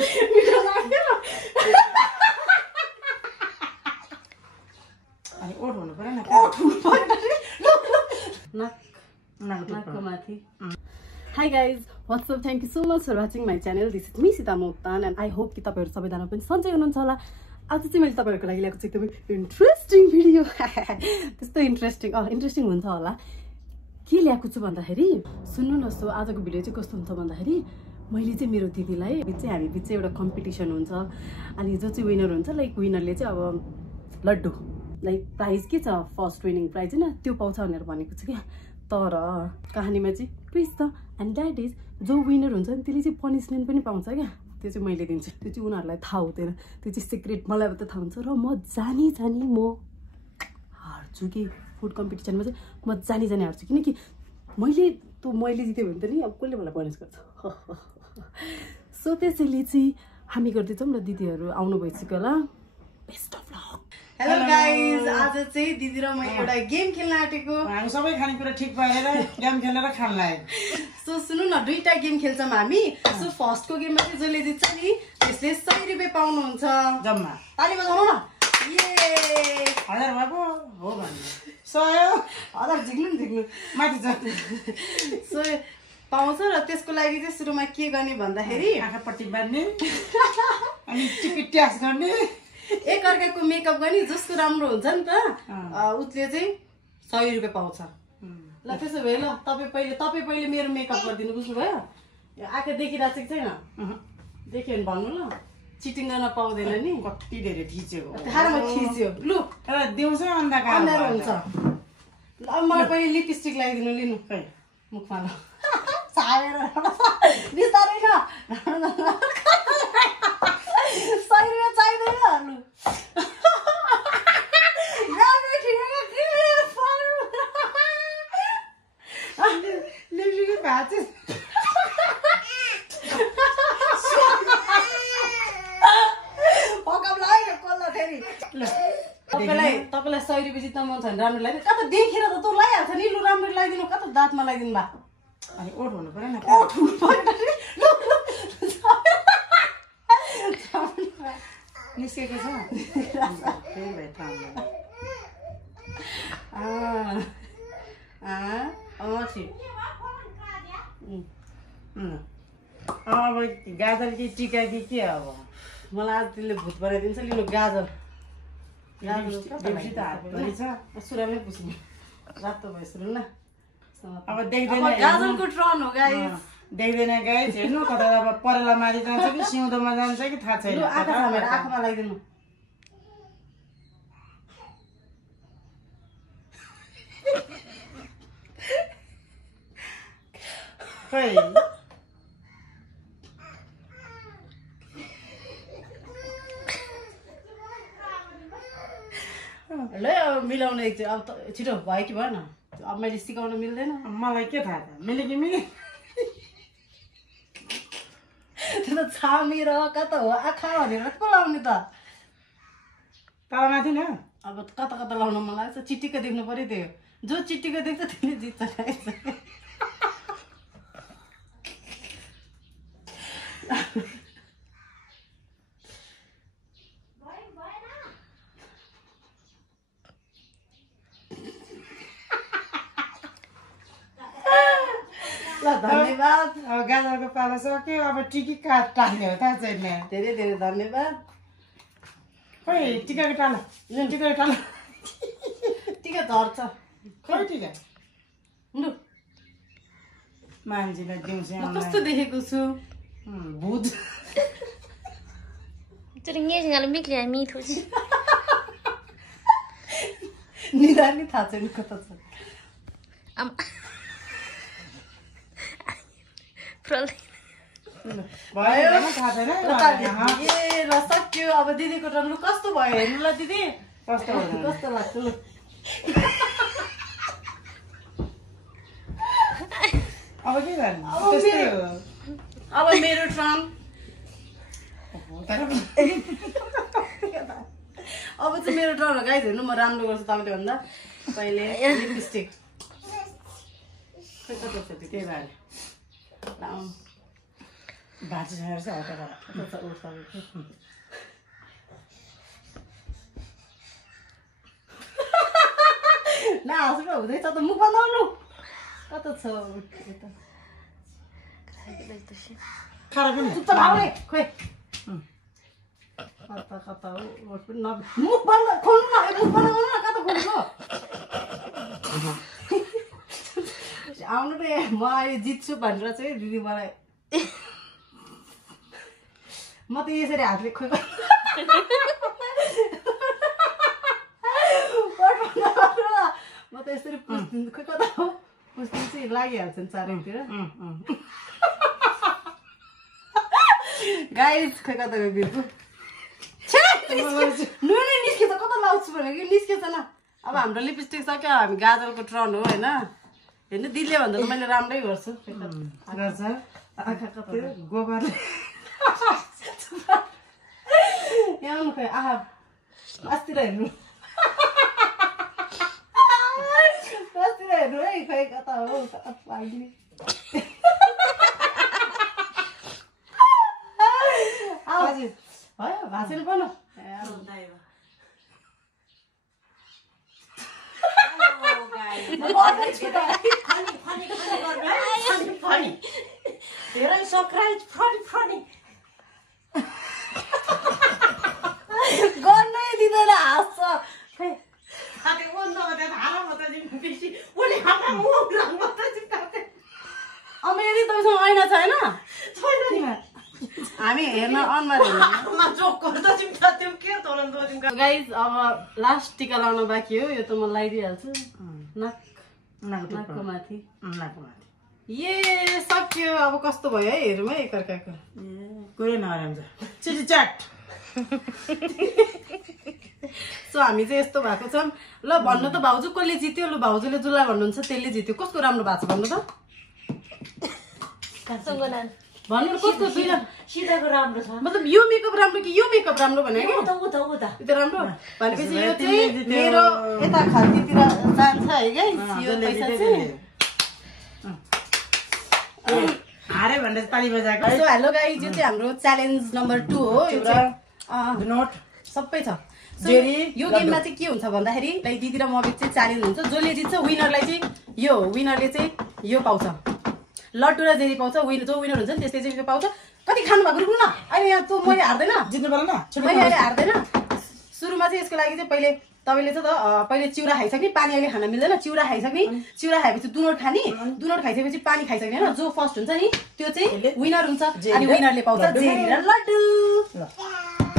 मिठो लाग्यो अनि ओठ हुनु पर्यो न ओठ हुनु पर्यो नाकको माथि Hi guys, what's up? Thank you so much for watching my channel. This is me Sita Mokhtan and I hope कि तपाईहरु सबैजना पनि सन्चै हुनुहुन्छ होला। आज चाहिँ मैले तपाईहरुको लागि ल्याएको छु एकदमै इन्ट्रेस्टिङ भिडियो। त्यस्तो इन्ट्रेस्टिङ हुन्छ होला। के ल्याएको छु भन्दाखेरि सुन्नु न सो आजको भिडियो चाहिँ कस्तो हुन्छ भन्दाखेरि मैले चाहिँ मेरो दिदीलाई हामी बिच एउटा कम्पिटिसन हुन्छ अनि जो चाहिँ विनर हुन्छ लाइक विनरले चाहिँ अब लड्डु लाइक प्राइज के छ फर्स्ट विनिङ प्राइज हैन त्यो पाउँछ भनेर भनेको छु के तर कहानीमा चाहिँ ट्विस्ट छ एन्ड द्याट इज जो विनर हुन्छ नि त्यसले चाहिँ पनिसमेन्ट पनि पाउँछ क्या त्यो चाहिँ मैले दिन्छु त्यो चाहिँ उनीहरूलाई थाहा हुँदैन त्यो चाहिँ सिक्रेट मलाई मात्रै थाहा हुन्छ र म जानी म हार्छु कि फुड कम्पिटिसनमा चाहिँ म जानी हार्छु किनकि मैले जित्यो भने त नि अब कसले मलाई पनिस गर्छ सो त्यसैले चाहिँ हामी गर्दैछौँ र दिदीहरू आउनु भइसक्यो होला best of lock hello guys आज चाहिँ दिदी र मैले एउटा गेम खेल्न आँटेको हामी सबै खानेकुरा ठिक पारेर गेम खेलेर खान लाग्यो सो सुन्नु न दुईटा गेम खेल्छौँ हामी सो फर्स्टको गेममा चाहिँ जसले जित्छ नि त्यसले 100 रुपैयाँ पाउनुहुन्छ जम्मा ताली बजाउनु न ये 1000 बाबु हो भन्नु 100 झिक्नु माथि छ सो पाउँछ र त्यसको लागि चाहिँ सुरुमा के गर्ने भन्दाखेरि आँखापट्टि बाँध्ने अनि टिकट्यास गर्ने एक अर्काको मेकअप गर्ने जसको राम्रो हुन्छ नि त उसले चाहिँ 100 रुपैयाँ पाउँछ ल त्यसो भए ल तपाईँ पहिले मेरो मेकअप गरिदिनु बुझ्नुभयो आँखा देखिरहेको चाहिँ छैन देख्यो भने भन्नु ल चिटिङ गर्न पाउँदैन नि कति धेरै थिच्यो खानामा खिच्यो लु दिउँसो अन्धारो हुन्छ ल अब मलाई पहिले लिपस्टिक लगाइदिनु लिनु खै मुखमा ल साएर बिस्तारै न 100 रुपैयाँ चाहिँदैन लु तपाईँलाई 100 रुपैयाँ जित्न मन छ भने राम्रो लाग्यो कता देखेर त तँ लगाइहाल्छ नि लु राम्रो लगाइदिनु कता दाँतमा लगाइदिनु भा अनि ओठ हुनु पर्यो न ओठ हुनु पर्यो निस्केको छ त्यही भए अब गाजर कि टिका कि के अब मलाई आज त्यसले भूत बनाइदिन्छ लिनु गाजर सुरुमै पुस्नु रातो भयो सुरु न अब देख्दैन गाजरको ट्रन हो गाइस देख्दैन गाइस हेर्नु कता अब परेला माथि जान्छ कि सिउँदोमा जान्छ कि थाहा छैन आँखामा लगाइदिनु खै ल अब मिलाउनु एकचोटि अब छिटो भयो कि भएन अब मैले सिकाउनु मिल्दैन मलाई के थाहा छ मिले कि मिले त्यो त छामी र कता हो आँखा भनेर पो लाउने त तलमाथि न अब कता लाउन मन लाग्छ चिटिक्क देख्नु पर्यो त्यो जो चिटिक्क देख्छ त्यसले जित्छ ल धन्यवाद अब गाजरको पाला सक्यो अब टिकी काट टाल्ने हो थाहा छैन धेरै धेरै धन्यवाद खै टिकाको टाला टिका झर्छ खै टिका लु मान्छेलाई दिउँसो कस्तो देखेको छु भूत निदानी थाहा छैन कता छ भयो ए ल सक्यो अब दिदीको टर्न लु कस्तो भयो हेर्नु ल दिदी कस्तो लाग्छ लु अब के गर्नु अब मेरो टर्न अब चाहिँ मेरो टर्न हो गाइस हेर्नु म राम्रो गर्छु तपाईले भन्दा पहिले लिपस्टिक खै कस्तो छ त्यो के भएर भाँची छैन रहेछ हटा गर ना हाँस्नु हुँदैछ त मुख बनाउनु कता छ चुप्प भाउरे खोइ कता कता हो मुख बन्द खोल्नु न मुख बनाउनु न कता खोल्नु आउनु त म अहिले जित्छु भनेर चाहिँ दिदी मलाई म त यसरी हातले खोइ म त यसरी पुस्दिन्छु खोइ कता हो पुस्दिन्छु लागिहाल्छ नि चारैतिर गाइस खोइ कता गयो बिर्को नुनै निस्केछ कता लाउँछु भनेको निस्केछ न अब हाम्रो लिपस्टिक सक्यो हामी गाजलको ट्रन हो होइन हेर्नु दिदीले भन्दा त मैले राम्रै गर्छु गर्छ गोबर यहाँ आउनु खोइ आहा अस्तिर हेर्नु अस्तिर हेर्नु है खोइ कता हो पाइने हजुर भयो भाँसेर पर्नु धेरै सरप्राइज फनी गर्नै दिँदैन हाँस्छ अब यदि तपाईँसँग ऐना छैन हामी हेर्न अनुहार हेर्नु गाइज अब लास्ट टिका लाउन बाँकी हो यो त म लगाइदिइहाल्छु नाकको माथि ए सक्यो अब कस्तो भयो है हेरौँ है एकअर्काको कुरै नआराम चिटी चाट सो हामी चाहिँ यस्तो भएको छौँ ल भन्नु त भाउजू कसले जित्यो ल भाउजूले जसलाई भन्नुहुन्छ त्यसले जित्यो कस्तो राम्रो भएको छ भन्नु त भन्नु कस्तो सिधाको राम्रो छ मतलब यो मेकअप राम्रो कि यो मेकअप राम्रो भने कि त्यो राम्रो भनेपछि यो चाहिँ मेरो यता खालतिर जान्छ है गाइस यो पैसा चाहिँ हारे भनेर ताली बजाएको सो हेलो गाइस यो चाहिँ हाम्रो च्यालेन्ज नम्बर 2 हो यो चाहिँ नोट सबै छ यो गेममा चाहिँ के हुन्छ भन्दाखेरि लाइक दिदी र म बिच चाहिँ च्यालेन्ज हुन्छ जसले जित्छ विनरलाई चाहिँ यो विनरले चाहिँ यो पाउँछ लड्डु र जेरी पाउँछ जो विनर हुन्छ नि त्यसले चाहिँ यो पाउँछ कति खानु भएको रुक्नु न अहिले यहाँ त मैले हार्दैन जित्नु पर्दैन मैले अहिले हार्दैन सुरुमा चाहिँ यसको लागि चाहिँ पहिले तपाईँले चाहिँ त पहिले चिउरा खाइसक्ने पानी अहिले खान मिल्दैन चिउरा खाइसक्ने चिउरा खाएपछि दुनोट खाने दुनोट खाइसकेपछि पानी खाइसक्ने होइन जो फर्स्ट हुन्छ नि त्यो चाहिँ विनर हुन्छ अनि विनरले पाउँछ जेरी र लड्डु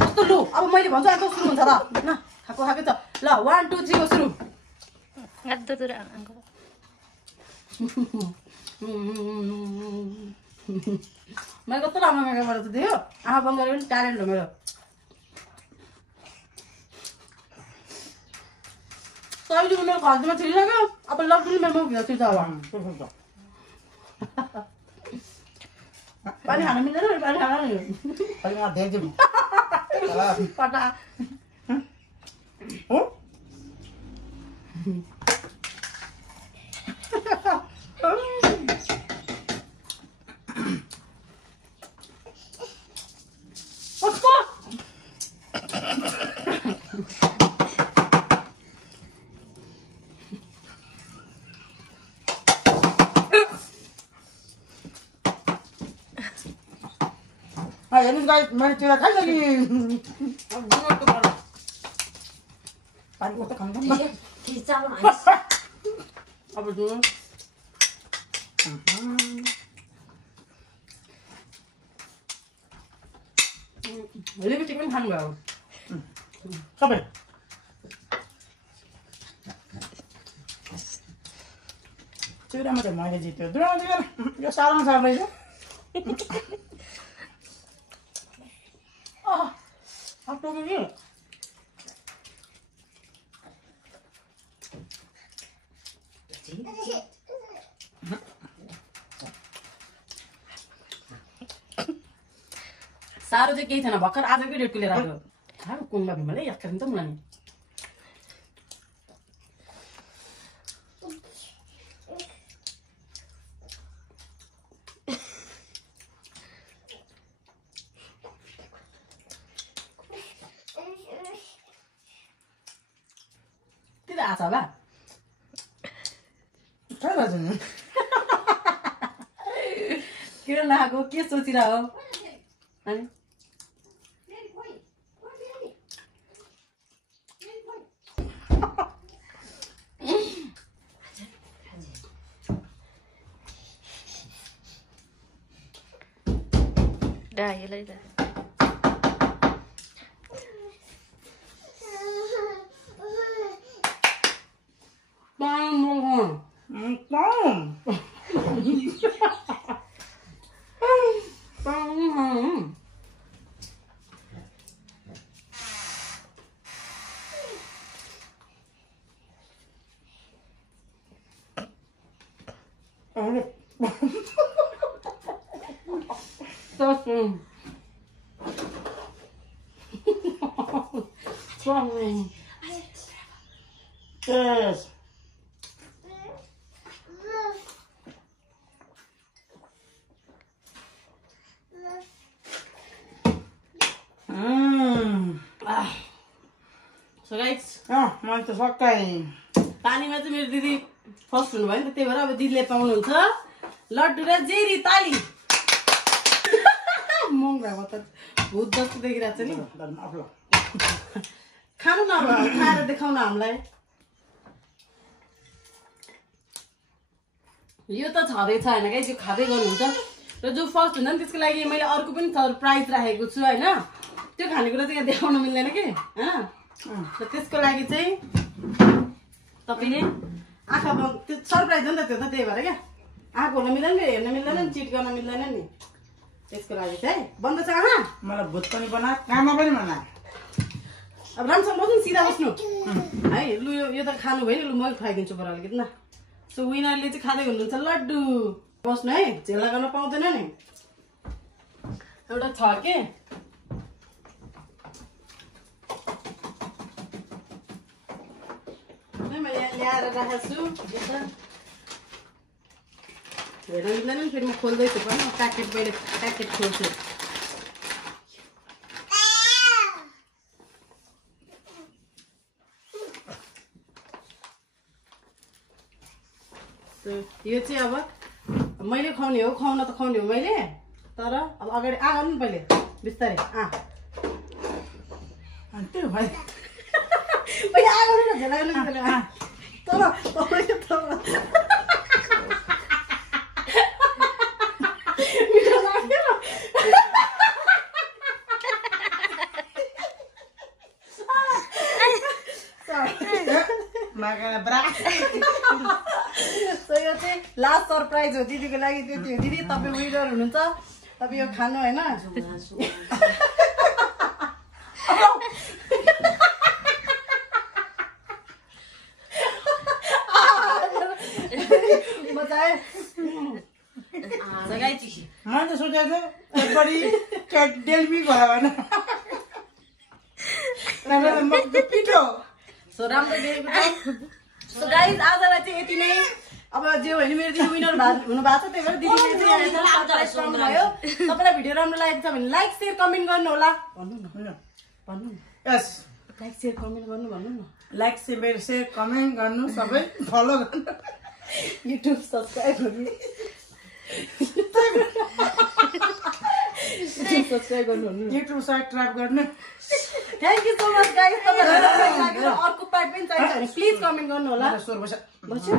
कस्तो लु अब मैले भन्छु अर्को सुरु हुन्छ त न खाएको खाएको त ल 1 2 3 को सुरु मैले कस्तो राम्रो मेकअप गरेको थियो आँखा बन्द गरेको पनि ट्यालेन्ट हो मेरो सब्जी मेरो घरमा छिरिसक्यो अब लड्डु नि मेरो मुख छिर्छ अब पानी खान मिल्दैन पानी खान पटा हेर्नुहोस् गाइस मैले चिउरा खाइसकेँ पानी कस्तो खानु अब लिपस्टिक पनि खानुभयो सबै चिउरामा चाहिँ मैले जित्यो यो साह्रो साह्रो रहेछ साह्रो चाहिँ केही थिएन भर्खर आजकै डेटको लिएर आएको कुम्बा भीमले याद गरिन्छ मलाई आछ बा काय राजन किन नआएको के सोचिरह हो अनि दा यसलाई दा Yes. So guys, मैले त सकाइ पानीमा चाहिँ मेरो दिदी फर्स्ट हुनुभयो नि त त्यही भएर अब दिदीले पाउनुहुन्छ लड्डु र जेरी ताली महँगो त भूत जस्तो देखिरहेको छ नि खानु न अब खाएर देखाउन हामीलाई यो त छँदैछ होइन गाइस यो खाँदै गर्नुहुन्छ र जो फर्स्ट हुन्छ नि त्यसको लागि मैले अर्को पनि सरप्राइज राखेको छु होइन त्यो खानेकुरा चाहिँ यहाँ देखाउन मिल्दैन कि होइन र त्यसको लागि चाहिँ तपाईँले आँखा बन्द त्यो सरप्राइज हो नि त त्यो त त्यही भएर क्या आँखा हुन मिल्दैन नि हेर्न मिल्दैन नि चिट गर्न मिल्दैन नि त्यसको लागि चाहिँ बन्द छ आँखा मलाई भूत पनि बना काममा पनि बना अब राम्रोसँग बस्नु सिधा बस्नु है लु यो त खानु भयो नि लु म खुवाइदिन्छु बरु अलिकति न सो विनरले चाहिँ खाँदै हुनुहुन्छ लड्डु बस्नु है झेला गर्न पाउँदैन नि एउटा छ के मैले यहाँ ल्याएर राखेको छु हेर्न मिल्दैन नि फेरि म खोल्दैछु पनि प्याकेट मैले प्याकेट खोल्छु यो चाहिँ अब मैले खुवाउने हो खुवाउन त खुवाउने हो मैले तर अब अगाडि गर्नु नि पहिले बिस्तारै त्यो भाइ पहिले गर्नु न झेला गर्नु तर यो चाहिँ लास्ट सरप्राइज हो दिदीको लागि त्यति हो दिदी तपाईँ विनर हुनुहुन्छ तपाईँ यो खानु होइन मैले त सोचेको थिएँ डेल्बी भयो भने पिठो सो राम्रो दिएको छ सो गाइज आजलाई चाहिँ यति नै अब जे हो भने मेरो दिदी विनर हुनुभएको छ त्यही भएर दिदीले चाहिँ सरप्राइज पाउनुभयो तपाईँलाई भिडियो राम्रो लागेको छ भने लाइक सेयर कमेन्ट गर्नु होला भन्नु न भन्नु न यस लाइक सेयर कमेन्ट गर्नु भन्नु न लाइक सेयर कमेन्ट गर्नु सबै फलो गर्नु युट्युब सब्सक्राइब गर्नु सब्सक्राइब गर्नु युट्युब सब्सक्राइब गर्नु thank you so much guys तपाईँलाई अर्को पार्ट पनि चाहिन्छ भने प्लिज कमेन्ट गर्नु होला स्वर बस्यो बस्यो